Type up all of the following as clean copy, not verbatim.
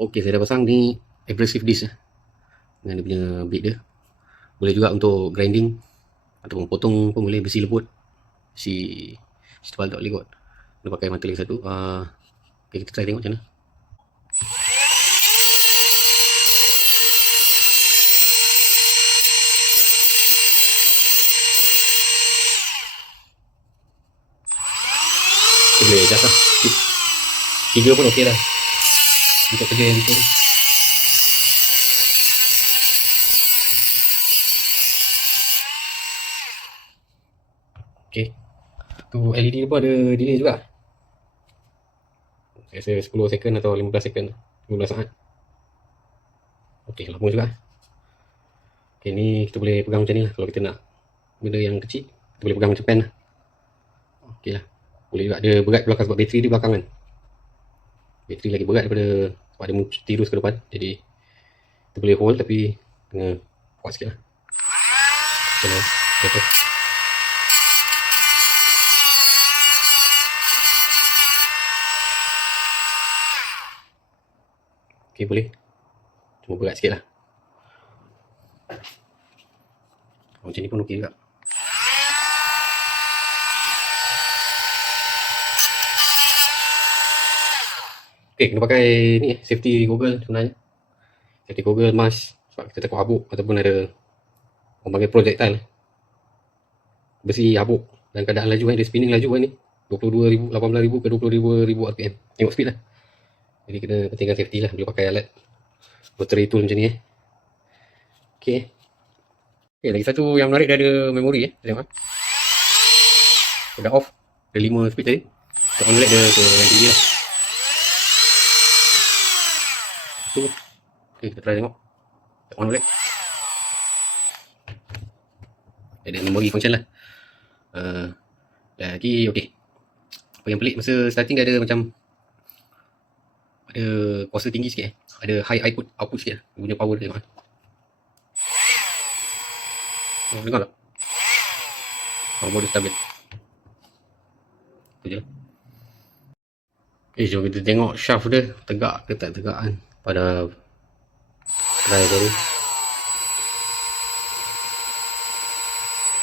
Okey, saya dah pasang ni abrasive disc dengan dia punya blade dia. Boleh juga untuk grinding ataupun potong pun boleh, besi lembut. Si tebal tak boleh kot. Dia pakai mata lagi satu. Okay, kita try tengok macam mana. Kita boleh adjust lah. 3 pun okey lah untuk kerja yang gitu. Okay, tu LED pun ada delay juga. Saya rasa 10 second atau 15 second, 15 saat. Okay, lama juga. Okay, ni kita boleh pegang macam ni lah. Kalau kita nak benda yang kecil, kita boleh pegang macam pen lah. Okay lah. Boleh juga. Dia berat belakang sebab bateri dia belakang kan. Bateri lagi berat daripada sebab dia tirus ke depan. Jadi kita boleh hold tapi kena kuat sikit lah. Macam mana? Betul. Okay, boleh. Cuma berat sikit lah. Macam ni pun okey juga. Okay, kena pakai ni safety goggle sebenarnya. Safety goggle, mask sebab kita takut habuk ataupun ada orang panggil projectile. Besi habuk dan keadaan laju dia spinning laju ni. 22,000, 18,000 ke 22,000 RPM. Tengok speed lah. Jadi kena pentingkan safety lah bila pakai alat rotary tool macam ni Okay. Okay, lagi satu yang menarik dia ada memori tengok dah off. Ada 5 speed tadi. Kita on dia ke yang tinggi lah. Tu. Okay, kita try tengok. Kita on balik. Ada memory function lah. Lagi okey. Apa yang pelik masa starting dia ada macam ada kuasa tinggi sikit Ada high output sikit dia punya power dia tengok. Oh, dengar tak? Power dia stabil. Tu je. Jom kita tengok shaft dia tegak ke tak tegak kan pada try tadi.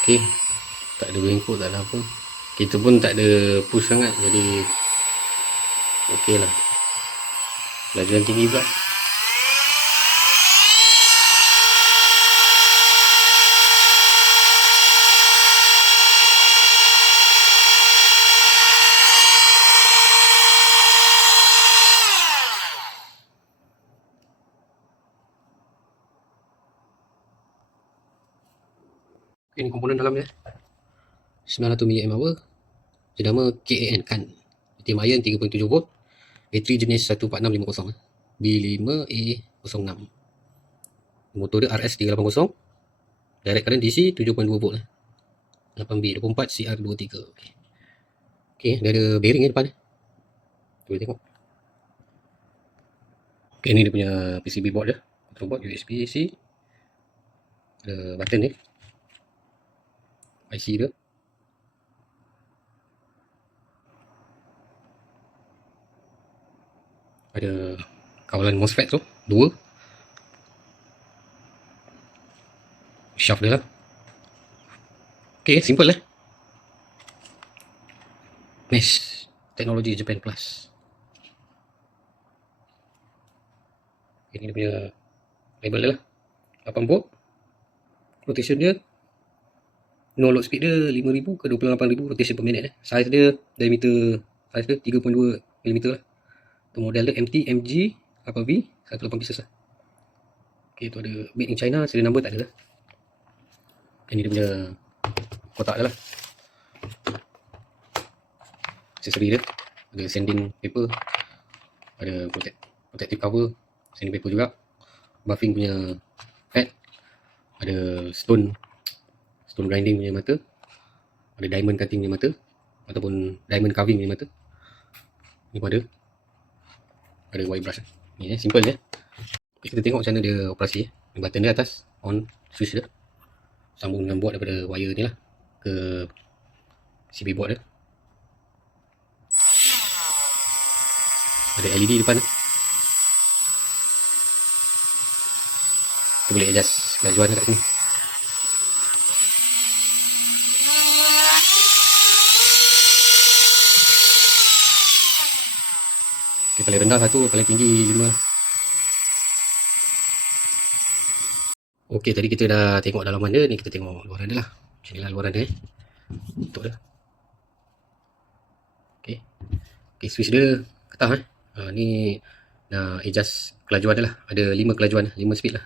Okay, tak ada bengkok, tak ada apa. Kita pun tak ada push sangat, jadi okey lah. Lajuan tinggi pula. Ini komponen dalam dia 900 mAh, jenama KAN kan. Lithium ion 3.7 volt, bateri jenis 14650 B5A06. Motor dia RS380, direct current DC 7.2 volt 8B 24 CR23. Okey, dia ada bearing di depan. Boleh tengok. Okey, ni dia punya PCB board dia. Control board USB-C. Ada button ni. IC dia. Ada kawalan MOSFET tu 2. Shaft dia lah. Okay, simple Mesh Technology Japan Plus. Ini dia punya label dia lah. 8 volt. Rotation dia no load speed dia 5,000 ke 28,000 rotation per minute Size dia diameter size dia 3.2 mm lah. Tu model dia MT MG 8V 18 pieces lah. Okay, tu ada made in China, serial number tak ada lah. Ini dia punya kotak dia lah. Aksesori dia ada sanding paper, ada protective cover, sanding paper juga, buffing punya pad, ada stone grinding punya mata, ada diamond cutting punya mata ataupun diamond carving punya mata. Ni pun ada wire brush ni simple Okay, kita tengok macam mana dia operasi button dia atas on, switch dia sambung dengan board daripada wire ni lah ke CB board dia. Ada LED depan Kita boleh adjust kelajuan kat sini. Okay, paling rendah 1, paling tinggi 5. Okey, tadi kita dah tengok dalaman dia, ni kita tengok luaran dia lah. Macam ni lah luaran dia. Bentuk dia. Okey. Okey, switch dia atas ni nak adjust kelajuan dia lah. Ada 5 kelajuan, 5 speed lah.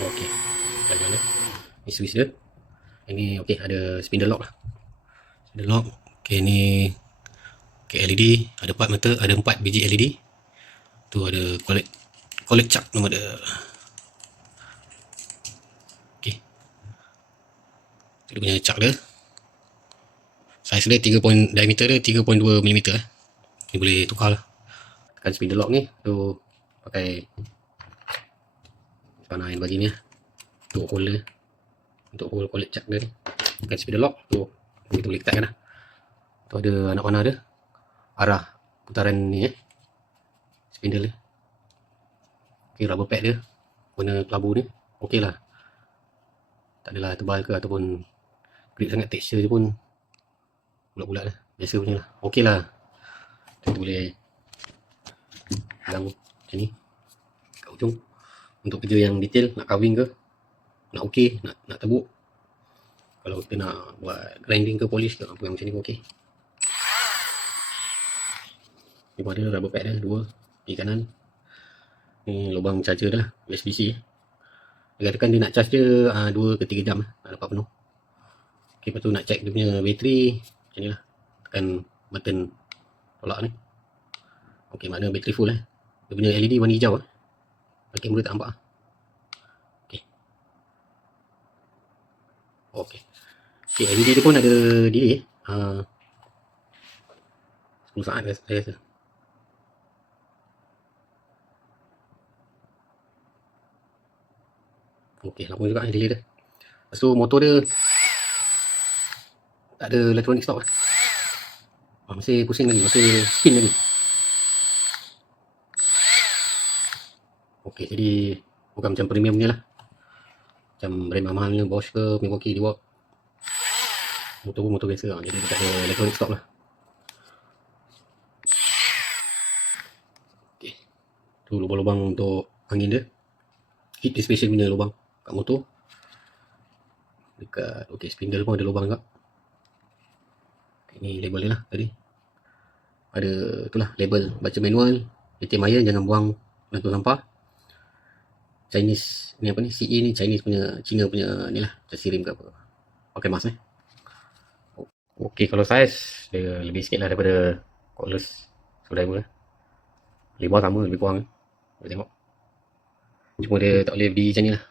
Okey. Kelajuan dia. Ni switch dia. Ini okey, ada spindle lock lah. Spindle lock. Okey, ni okey, LED, ada 4 mata, ada 4 biji LED. Tu ada collect chuck nama dia. Okey. Tu dia punya chuck dia. Saiz dia diameter dia 3.2 mm Ni boleh tukar lah. Tekan spindle lock ni, tu pakai panah yang bagi ni lah. Untuk hole dia. Untuk hole collect chuck dia ni. Tekan spindle lock, tu kita boleh ketatkan lah. Tu ada anak panah dia. Arah putaran ni spindle dia. Okay, rubber pad dia warna kelabu ni ok lah, tak adalah tebal ke ataupun grip sangat, texture je pun bulat-bulat lah, biasa punya lah, ok lah. Kita boleh halang macam ni kat ujung untuk kerja yang detail, nak carving ke, nak ok, nak tebuk, kalau kita nak buat grinding ke polish ke apa yang macam ni pun ok. Ni pun ada rubber pad dia 2 kiri kanan. Ni lubang charger dah lah, USB-C. Dia katakan dia nak charge dia 2 ke 3 jam nak dapat penuh. Ok, lepas tu nak check dia punya bateri macam ni lah, tekan button tolak ni. Ok, makna bateri full Dia punya LED warna hijau kamera tak nampak ok. Ok, LED dia pun ada delay 10 saat saya rasa. Okey, lama juga delay dia. Lepas tu motor dia tak ada electronic stop masih pusing lagi, masih spin lagi. Okey, jadi bukan macam premium punya lah, macam brand mahal-mahalnya Bosch ke Milwaukee dia buat. Motor pun motor biasa jadi dia tak ada electronic stop lah. Okey, tu lubang-lubang untuk angin dia, heat dissipation punya lubang kat motor. Dekat okey, spindle pun ada lubang juga. Ini label dia lah tadi. Ada itulah label, baca manual, lithium ion jangan buang dalam tong sampah. Chinese ni apa ni, CE ni Chinese punya, Cina punya ni lah, sirim ke apa. Pakai mask Okey, kalau saiz dia lebih sikit lah daripada cordless screwdriver. Lebar sama lebih kurang boleh tengok. Cuma dia tak boleh berdiri macam ni lah.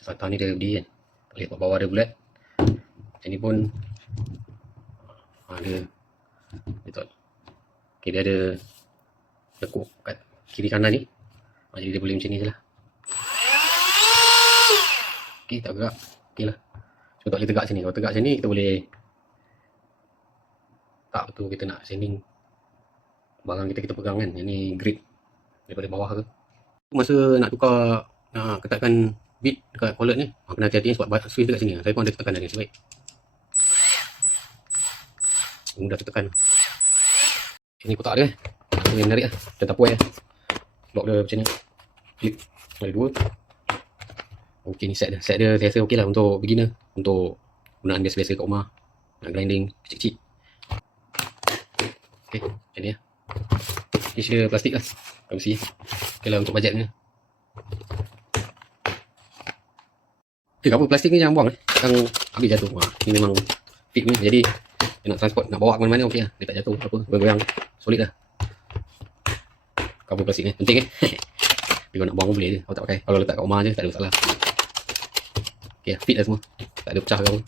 Atas ni dia berdiri kan, tak boleh, bawah dia bulat. Macam ni pun dia betul. Okay, dia ada lekuk kat kiri kanan ni, jadi dia boleh macam ni je lah. Ok, tak gerak, ok lah. So tak boleh tegak sini. Kalau tegak sini kita boleh tak betul, kita nak sanding barang kita pegang kan, yang ni grip daripada bawah ke. Masa nak tukar, nak ketatkan bit dekat collet ni, kena hati-hati sebab switch dekat sini. Saya pun ada tekan dari sebaik. Mudah tertekan. Ini kotak dia boleh menarik lah, macam tapuai lah. Lock dia macam ni, flip, ada 2. Ok, ni set dia saya rasa ok lah untuk beginner, untuk gunaan biasa-biasa kat rumah, nak grinding kecil-kecil. Ok, macam ni lah. Ni dia plastik lah, tak besi. Ok lah untuk bajet ni. Ok, apa plastik ni jangan buang kan habis jatuh. Ni memang fit ni, jadi nak transport, nak bawa ke mana-mana ok lah, dia tak jatuh apa, goyang solid lah. Cover plastik ni penting tapi kalau nak buang pun boleh je, kalau tak pakai. Kalau letak kat rumah je tak ada masalah. Ok, fit lah semua, tak ada pecah ke apa.